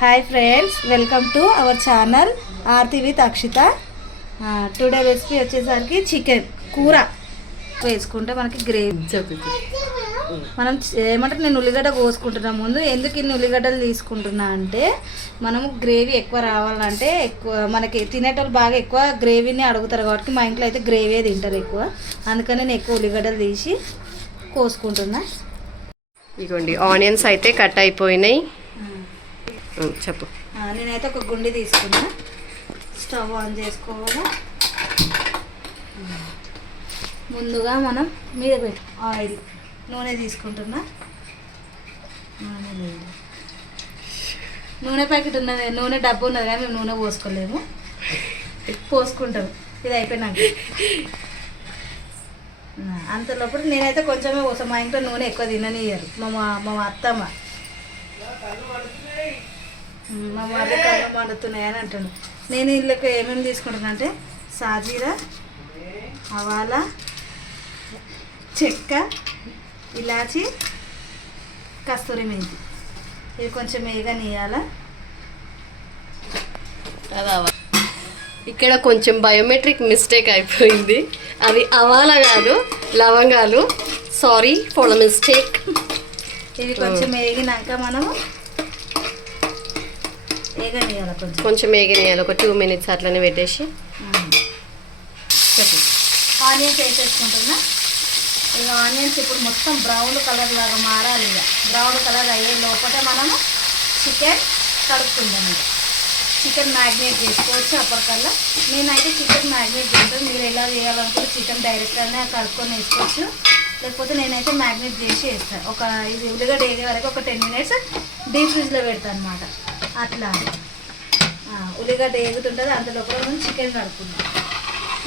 Hi friends, welcome to our channel Aarti with Akshita. Today recipe వచ్చేసరికి chicken కూర వేసుకుంటే మనకి గ్రేవీ మనం ఏమంటారు, నేను ఉల్లిగడ్డ కోసుకుంటున్నా. ముందు ఎందుకు ఇన్ని ఉల్లిగడ్డలు తీసుకుంటున్నా అంటే, మనము గ్రేవీ ఎక్కువ రావాలంటే, ఎక్కువ మనకి తినేటోళ్ళు బాగా ఎక్కువ గ్రేవీని అడుగుతారు కాబట్టి మా ఇంట్లో అయితే గ్రేవీ తింటారు ఎక్కువ. అందుకని నేను ఎక్కువ ఉల్లిగడ్డలు తీసి కోసుకుంటున్నా. ఇదిగోండి, ఆనియన్స్ అయితే కట్ అయిపోయినాయి. చెప్పు. నేనైతే ఒక గుండి తీసుకున్నా. స్టవ్ ఆన్ చేసుకోవాలి. ముందుగా మనం మీద పెట్టి ఆయిల్ నూనె తీసుకుంటున్నా. నూనె ప్యాకెట్ ఉన్నది, నూనె డబ్బు ఉన్నది కానీ మేము నూనె పోసుకోలేము, పోసుకుంటాం. ఇది అయిపోయినాక అంతలోపల నేనైతే కొంచెమే పోసాను. మా ఇంట్లో నూనె ఎక్కువ తిననియ్యారు మా అత్తమ్మ. మా వాళ్ళ కళ్ళు మండుతున్నాయని అంటాను. నేను ఇళ్ళకి ఏమేమి తీసుకుంటాను అంటే సాజీరా, ఆవాల, చెక్క, ఇలాచి, కస్తూరి మెంతి. ఇవి కొంచెం వేగనియాల. ఇక్కడ కొంచెం బయోమెట్రిక్ మిస్టేక్ అయిపోయింది. అవి ఆవాల కాదు, లవంగాలు. Sorry for the mistake. ఇవి కొంచెం వేగినాక మనము వేగనియాలి. కొంచెం వేగనియాలి, ఒక 2 minutes అట్లనే పెట్టేసి. ఆనియన్స్ వేసేసుకుంటున్నా. ఇక ఆనియన్స్ ఇప్పుడు మొత్తం బ్రౌన్ కలర్ లాగా మారాలి. ఇక బ్రౌన్ కలర్ అయ్యే లోపల మనము చికెన్ కడుక్కుందాం. ఇక చికెన్ మ్యాగ్నేట్ చేసుకోవచ్చు అప్పటికల్లా. నేనైతే చికెన్ మ్యాగ్నేట్ చేస్తాను. మీరు ఎలా చేయాలనుకుంటే చికెన్ డైరెక్ట్గానే కడుక్కొని వేసుకోవచ్చు, లేకపోతే నేనైతే మ్యాగ్నేట్ చేసి వేస్తాను. ఇది ఉల్లిగడ్డ వేగే వరకు ఒక 10 minutes డీప్ ఫ్రిడ్జ్లో పెడతాను అనమాట. అట్లా ఉల్లిగడ్డ వేగుతుంటుంది, అంతలోపల మనం చికెన్ కడుక్కుందాం.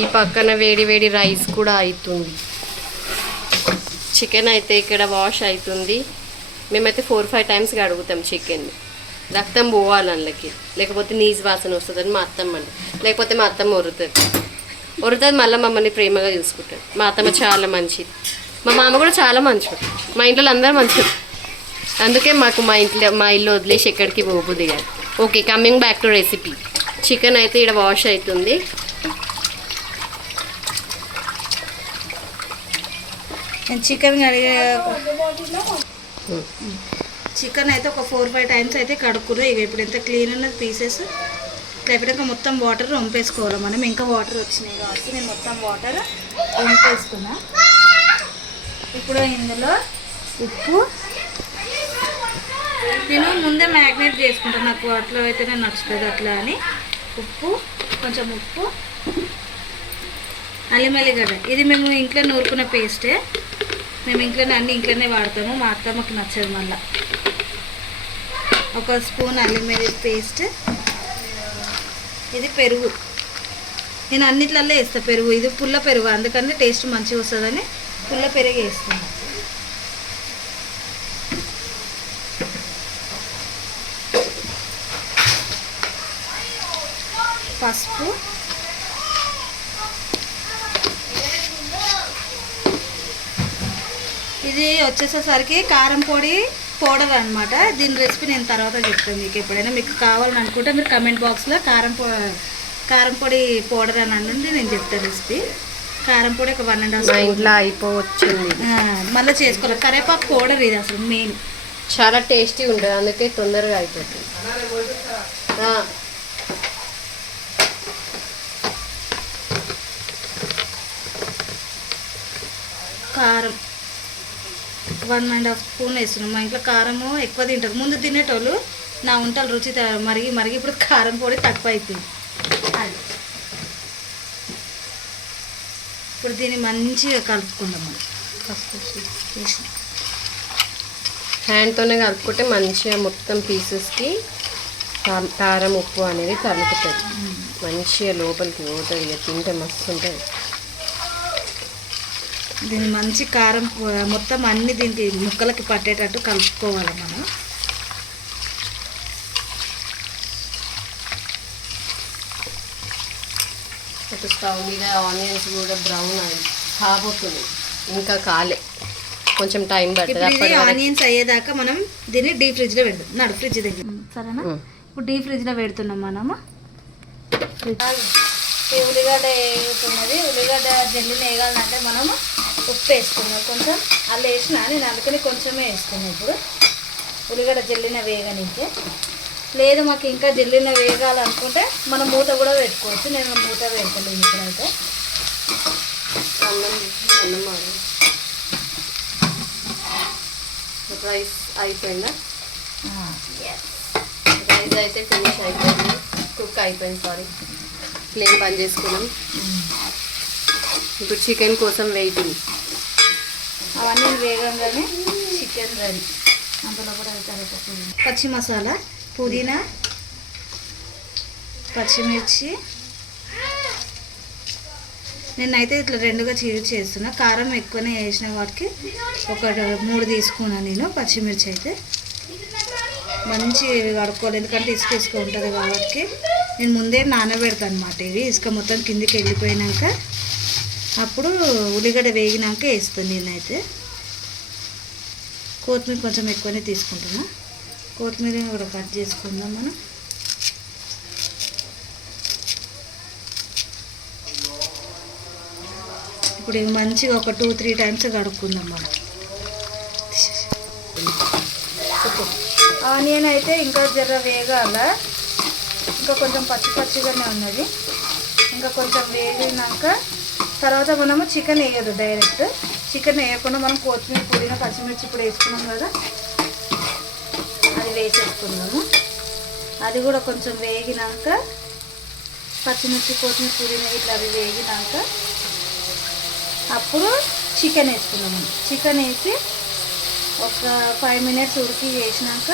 ఈ పక్కన వేడి వేడి రైస్ కూడా అవుతుంది. చికెన్ అయితే ఇక్కడ వాష్ అవుతుంది. మేమైతే 4-5 times కడుగుతాం చికెన్ని. రక్తం పోవాలి అందులోకి, లేకపోతే నీజు వాసన వస్తుందని మా అత్తమ్మ అండి. లేకపోతే మా అత్తమ్మ ఒరుతుంది మళ్ళీ మమ్మల్ని ప్రేమగా చూసుకుంటారు. మా అత్తమ్మ చాలా మంచిది. మా మామ కూడా చాలా మంచిది. మా ఇంట్లో అందరూ మంచిది. అందుకే మాకు మా ఇల్లు వదిలేసి ఎక్కడికి పోబుద్ది కాదు. Okay, coming back to recipe. Chicken అయితే ఇక్కడ వాష్ అవుతుంది. నేను చికెన్ అయితే ఒక 4-5 times అయితే కడుక్కురు. ఇక ఇప్పుడు ఎంత క్లీన్ ఉన్నది పీసెస్. లేకపోతే మొత్తం వాటర్ వంపేసుకోవాలి మనం. ఇంకా వాటర్ వచ్చినాయి కాబట్టి నేను మొత్తం వాటర్ వంపేసుకున్నా. ఇప్పుడు ఇందులో ఉప్పు, నేను ముందే మ్యాగ్నేట్ చేసుకుంటాను, నాకు అట్లా అయితేనే నచ్చుతుంది అట్లా అని. కొంచెం ఉప్పు, అల్లం వెల్లిగడ్డ. ఇది మేము ఇంట్లో నూరుకున్న పేస్టే. మేము ఇంట్లోనే వాడతాము. మా అత్తమ్మకి నచ్చదు. మళ్ళీ 1 స్పూన్ అల్లం వెల్లుల్లి పేస్ట్. ఇది పెరుగు. నేను అన్నిట్లల్లో వేస్తాను పెరుగు. ఇది పుల్ల పెరుగు, అందుకని టేస్ట్ మంచిగా వస్తుందని పుల్ల పెరుగు వేస్తాను. పసుపు, ఇది వచ్చేసేసరికి కారం పొడి పౌడర్ అనమాట. దీని రెసిపీ నేను తర్వాత చెప్తాను మీకు. ఎప్పుడైనా మీకు కావాలని అనుకుంటే మీరు కమెంట్ బాక్స్లో కారం పొడి పౌడర్ అని అనండి, నేను చెప్తాను రెసిపీ. కారం పొడి ఒక 1.5 స్పూన్ ఇంట్లో అయిపోవచ్చింది. మళ్ళీ చేసుకోవాలి. కరేపాకు పౌడర్ ఇది అసలు మెయిన్. చాలా టేస్టీ ఉంటుంది, అందుకే తొందరగా అయిపోతుంది. కారం 1.5 స్పూన్ వేస్తున్నాం. మా ఇంట్లో కారము ఎక్కువ తింటారు. ముందు తినేటోళ్ళు నా వంటలు రుచి మరిగి ఇప్పుడు కారం పొడి తక్కువ అయిపోయింది. ఇప్పుడు దీన్ని మంచిగా కలుపుకుందాం. మనం హ్యాండ్తోనే కలుపుకుంటే మంచిగా మొత్తం పీసెస్కి కారం ఉప్పు అనేది కలుపుతుంది. మంచిగా లోపలికి పోతుంది. ఇక తింటే మస్తు ఉంటుంది. దీన్ని మంచి కారం మొత్తం అన్ని దీనికి ముక్కలకి పట్టేటట్టు కలుపుకోవాలి మనం. స్టవ్ మీద ఆనియన్స్ కూడా బ్రౌన్ కాబోతుంది, ఇంకా కాలే. కొంచెం టైం పడుతుంది ఇప్పుడు అప్పటి ఇది వరకు. ఆనియన్స్ అయ్యేదాకా మనం దీన్ని డీప్ ఫ్రిడ్జ్లో పెడదాం. నడు ఫ్రిడ్జ్ దగ్గర సరేనా. ఇప్పుడు డీప్ ఫ్రిడ్జ్లో పెడుతున్నాం మనము. ఈ ఉల్లిగడ్డ వేగుతున్నది. ఉల్లిగడ్డ జల్లిని వేయాలంటే మనము ఉప్పు వేసుకున్నాం కొంచెం. అల్లు వేసిన నేను అందుకని కొంచెమే వేసుకున్నాను. ఇప్పుడు ఉల్లిగడ్డ జల్లిన వేగనికే లేదు మాకు ఇంకా జల్లిన వేగాలనుకుంటే మనం మూత కూడా పెట్టుకోవచ్చు. నేను మూత పెడతలేను ఇప్పుడైతే. రైస్ అయిపోయిందా? రైస్ అయితే ఫినిష్ అయిపోయింది, కుక్ అయిపోయింది. సారీ, ఫ్లేమ్ బంద్ చేసుకున్నాం. ఇప్పుడు చికెన్ కోసం వెయిటింగ్. అవన్నీ వేగంగానే చికెన్ రెడీ. అందులో కూడా పచ్చి మసాలా, పుదీనా, పచ్చిమిర్చి. నేనైతే ఇట్లా రెండుగా చేస్తున్నా. కారం ఎక్కువనే వేసిన వాటికి ఒక 3 తీసుకున్నాను నేను. పచ్చిమిర్చి అయితే మంచి కడుక్కోవాలి, ఎందుకంటే ఇసుక ఇసుక ఉంటుంది కాబట్టి. నేను ముందే నానబెడతాను అనమాట. ఇవి ఇసుక మొత్తం కిందికి వెళ్ళిపోయినాక అప్పుడు ఉల్లిగడ్డ వేగినాక వేస్తాను నేనైతే. కొత్తిమీర కొంచెం ఎక్కువనే తీసుకుంటున్నా. కొత్తిమీర కూడా కట్ చేసుకుందాం మనం. ఇప్పుడు ఇవి మంచిగా ఒక 2-3 టైమ్స్ కడుక్కుందాం మనం. ఆనియన్ అయితే ఇంకా జర వేగాల, ఇంకా కొంచెం పచ్చి పచ్చిగానే ఉన్నది. ఇంకా కొంచెం వేగినాక తర్వాత మనము చికెన్ వేయదు, డైరెక్ట్ చికెన్ వేయకుండా మనం కొత్తిమీర, పుదీనా, పచ్చిమిర్చి ఇప్పుడు వేసుకున్నాం కదా, అది వేసేసుకున్నాము. అది కూడా కొంచెం వేగినాక పచ్చిమిర్చి, కొత్తిమీర, పుదీనా ఇట్లా అవి వేగినాక అప్పుడు చికెన్ వేసుకున్నాము. చికెన్ వేసి ఒక 5 మినిట్స్ ఉడికి వేసినాక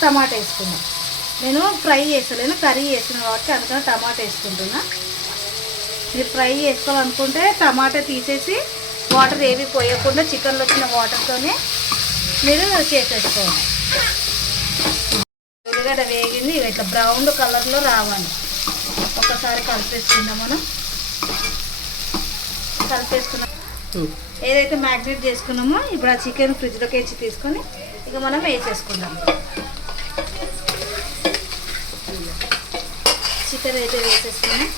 టమాటా వేసుకున్నాం. నేను ఫ్రై చేస్తలేను, కర్రీ చేస్తున్నాను కాబట్టి అందుకని టమాటా వేసుకుంటున్నా. మీరు ఫ్రై చేసుకోవాలనుకుంటే టమాటా తీసేసి వాటర్ ఏవి పోయకుండా చికెన్లో వచ్చిన వాటర్తోనే మీరు చేసేసుకోవాలి. ఉల్లిగడ్డ వేగింది, ఇట్లా బ్రౌన్ కలర్లో రావాలి. ఒకసారి కలిపేసుకుందాం మనం. కలిపేసుకున్నాం. ఏదైతే మ్యాగ్నేట్ చేసుకున్నామో ఇప్పుడు ఆ చికెన్ ఫ్రిడ్జ్లోకి వేసి తీసుకొని ఇక మనం వేసేసుకుందాం. చికెన్ అయితే వేసేసుకున్నాం.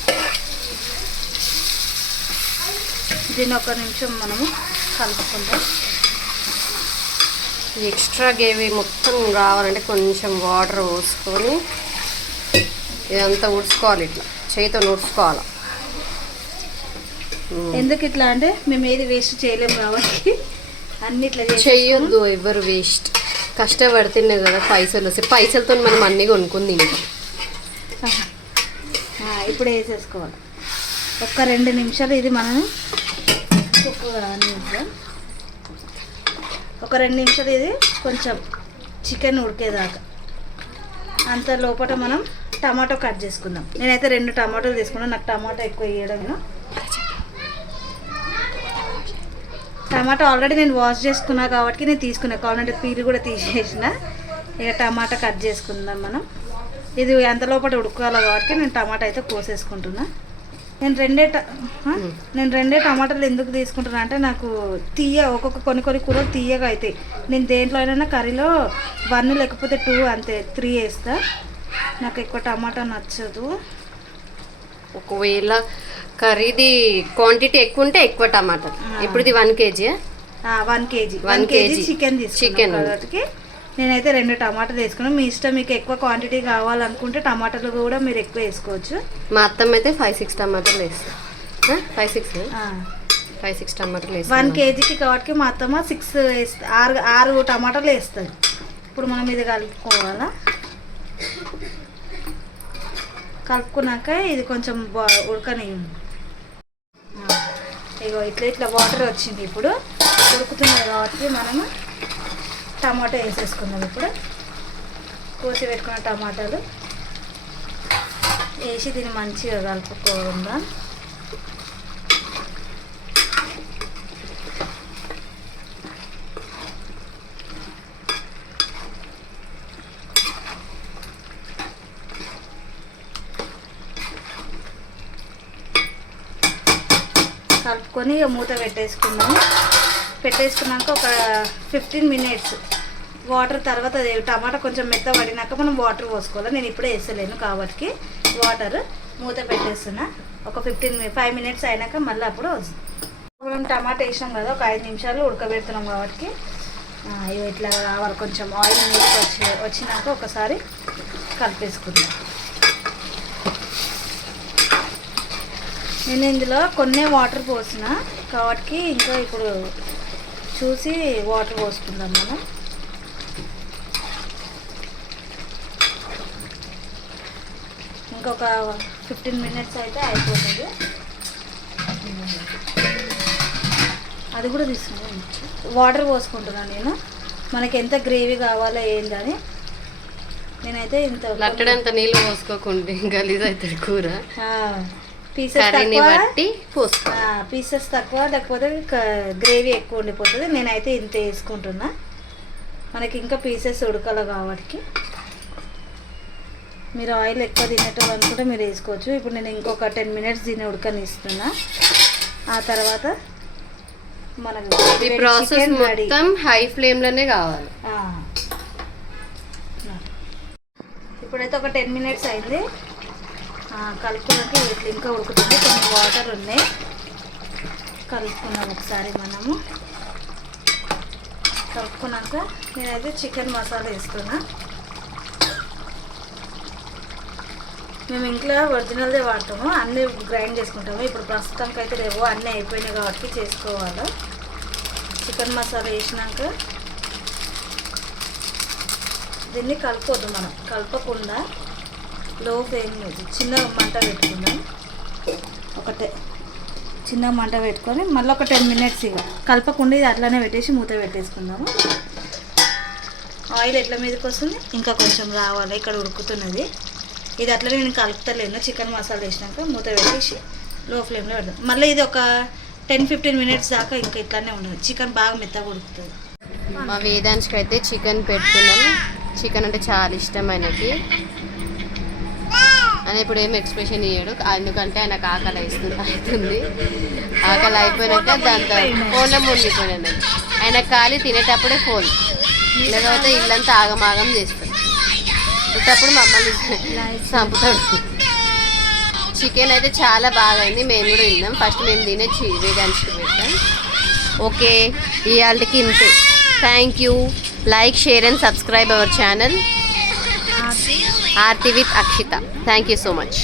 దీన్ని 1 నిమిషం మనము కలుపుకుందాం. ఎక్స్ట్రా గ్రేవీ మొత్తం రావాలంటే కొంచెం వాటర్ పోసుకొని ఇదంతా ఉడుచుకోవాలి, ఇట్లా చేతితో ఉడుచుకోవాలి. ఎందుకు ఇట్లా అంటే మేము ఏది వేస్ట్ చేయలేము కాబట్టి అన్ని ఇట్లా చెయ్యొద్దు. ఎవరు వేస్ట్, కష్టపడితేనే కదా పైసలు వస్తాయి. పైసలతో మనం అన్నీ కొనుక్కుంది ఇంకా. ఇప్పుడు వేసేసుకోవాలి. ఒక 2 నిమిషాలు ఇది మనం కుక్ కానిద్దాం. ఒక 2 నిమిషాలు ఇది కొంచెం చికెన్ ఉడికేదాకా. అంత లోపల మనం టమాటో కట్ చేసుకుందాం. నేనైతే 2 టమాటోలు తీసుకున్నాను. నాకు టమాటో ఎక్కువ వేయడం. టమాటా ఆల్రెడీ నేను వాష్ చేసుకున్నా కాబట్టి నేను తీసుకున్నా. కావాలంటే పీలు కూడా తీసేసిన. ఇక టమాటా కట్ చేసుకుందాం మనం. ఇది ఎంత లోపల ఉడకాలి కాబట్టి నేను టమాటా అయితే కోసేసుకుంటున్నా. నేను రెండే టమాటాలు ఎందుకు తీసుకుంటున్నా అంటే నాకు ఒక్కొక్క కొన్ని కూరలు తీయగా అవుతాయి. నేను దేంట్లో అయినా కర్రీలో 1 లేకపోతే 2 అంతే, 3 వేస్తా. నాకు ఎక్కువ టమాటా నచ్చదు. ఒకవేళ కర్రీది క్వాంటిటీ ఎక్కువ ఉంటే ఎక్కువ టమాటా. ఇప్పుడు ఇది 1 kg 1 kg చికెన్ కాబట్టి నేనైతే 2 టమాటాలు వేసుకున్నాను. మీ ఇష్టం, మీకు ఎక్కువ క్వాంటిటీ కావాలనుకుంటే టమాటాలు కూడా మీరు ఎక్కువ వేసుకోవచ్చు. మా అత్తమ్మ అయితే 5-6 టమాటాలు వేస్తాను. 5-6 టమాటాలు వేస్తాను 1 kgకి కాబట్టి మా అత్తమ్మ 6 టమాటాలు వేస్తుంది. ఇప్పుడు మనం ఇది కలుపుకోవాలా. కలుపుకున్నాక ఇది కొంచెం ఉడకని. ఇగో ఇట్లా వాటర్ వచ్చింది. ఇప్పుడు ఉడుకుతున్నది కాబట్టి మనము టమాటా వేసేసుకుందాం. ఇప్పుడు కోసి పెట్టుకున్న టమాటాలు వేసి దీన్ని మంచిగా కలుపుకోవాలి. కలుపుకొని ఇక మూత పెట్టేసుకుందాము. పెట్టేసుకున్నాక ఒక 15 మినిట్స్ వాటర్ తర్వాత టమాటా కొంచెం మెత్తబడినాక మనం వాటర్ పోసుకోవాలి. నేను ఇప్పుడే వేస్తలేను కాబట్టి వాటర్ మూత పెట్టేస్తున్నా. ఒక 5 మినిట్స్ అయినాక మళ్ళీ అప్పుడు మనం టమాటా వేసినాం కదా, ఒక 5 నిమిషాలు ఉడకబెడుతున్నాం కాబట్టి ఇట్లా రావాలి. కొంచెం ఆయిల్ నీటికి వచ్చినాక ఒకసారి కలిపేసుకుందాం. నేను ఇందులో కొన్ని వాటర్ పోసిన కాబట్టి ఇంకా ఇప్పుడు చూసి వాటర్ పోసుకుందాం మనం. ఇంకొక 15 మినిట్స్ అయితే అయిపోతుంది. అది కూడా తీసుకున్నాను. వాటర్ పోసుకుంటున్నాను నేను, మనకి ఎంత గ్రేవీ కావాలో ఏందని. నేనైతే ఇంత లట్టడంత నీళ్ళు పోసుకోకుండా గలీజ్ అవుతుంది కూర. పీసెస్ తక్కువ లేకపోతే గ్రేవీ ఎక్కువ ఉండిపోతుంది. నేనైతే ఇంత వేసుకుంటున్నా, మనకి ఇంకా పీసెస్ ఉడకాలి కాబట్టి. మీరు ఆయిల్ ఎక్కువ తినేటోళ్ళు అనుకుంటే మీరు వేసుకోవచ్చు. ఇప్పుడు నేను ఇంకొక 10 మినిట్స్ దీన్ని ఉడకనిస్తున్నా. ఆ తర్వాత మనకు ఈ ప్రాసెస్ మొత్తం హై ఫ్లేమ్లోనే కావాలి. ఇప్పుడైతే ఒక 10 మినిట్స్ అయింది. కలుపుకున్నాక ఇట్లా ఇంకా ఉడుకుతుంది. కొన్ని వాటర్ ఉన్నాయి, కలుపుకున్నాం ఒకసారి మనము. కలుపుకున్నాక నేనైతే చికెన్ మసాలా వేస్తున్నా. మేము ఇంట్లో ఒరిజినల్దే వాడతాము, అన్నీ గ్రైండ్ చేసుకుంటాము. ఇప్పుడు ప్రస్తుతానికి అయితే లేవు, అన్నీ అయిపోయినాయి కాబట్టి చేసుకోవాలి. చికెన్ మసాలా వేసినాక దీన్ని కలుపుకోవద్దు, మనం కలపకుండా లో ఫ్లేమ్ చిన్న మంట పెట్టుకుందాం. చిన్న మంట పెట్టుకొని మళ్ళీ ఒక 10 మినిట్స్ ఇక కలపకుండా ఇది అట్లానే పెట్టేసి మూత పెట్టేసుకుందాము. ఆయిల్ ఎట్ల మీదకి వస్తుంది, ఇంకా కొంచెం రావాలి. ఇక్కడ ఉడుకుతున్నది, ఇది అట్లనే నేను కలుపుతలేను. చికెన్ మసాలా వేసినాక మూత పెట్టేసి లో ఫ్లేమ్లో పెడదాం. మళ్ళీ ఇది ఒక 10-15 మినిట్స్ దాకా ఇంకా ఇట్లానే ఉండదు. చికెన్ బాగా మెత్తగా ఉడుకుతుంది. మా వేదాంశ్కి అయితే చికెన్ పెడుతున్నాం. చికెన్ అంటే చాలా ఇష్టం ఆయనకి. ఆయన ఇప్పుడు ఏం ఎక్స్ప్రెషన్ ఇయ్యాడు, ఎందుకంటే ఆయనకు ఆకలి అవుతుంది. ఆకలి అయిపోయినాక దాంతో ఫోన్లో మునిగిపోయాడు. ఆయన ఖాళీ తినేటప్పుడే ఫోన్, లేకపోతే ఇల్లంతా ఆగమాగం చేస్తాడు. పుట్టప్పుడు మమ్మల్ని చంపుతాడు. చికెన్ అయితే చాలా బాగా అయింది, మేము కూడా తిన్నాం. ఫస్ట్ మేము తినే వేదాంశ్కి పెట్టాం. ఓకే, ఇవాళకి ఇంతే. Thank you. Like, share and subscribe our channel Aarti with Akshita. Thank you so much.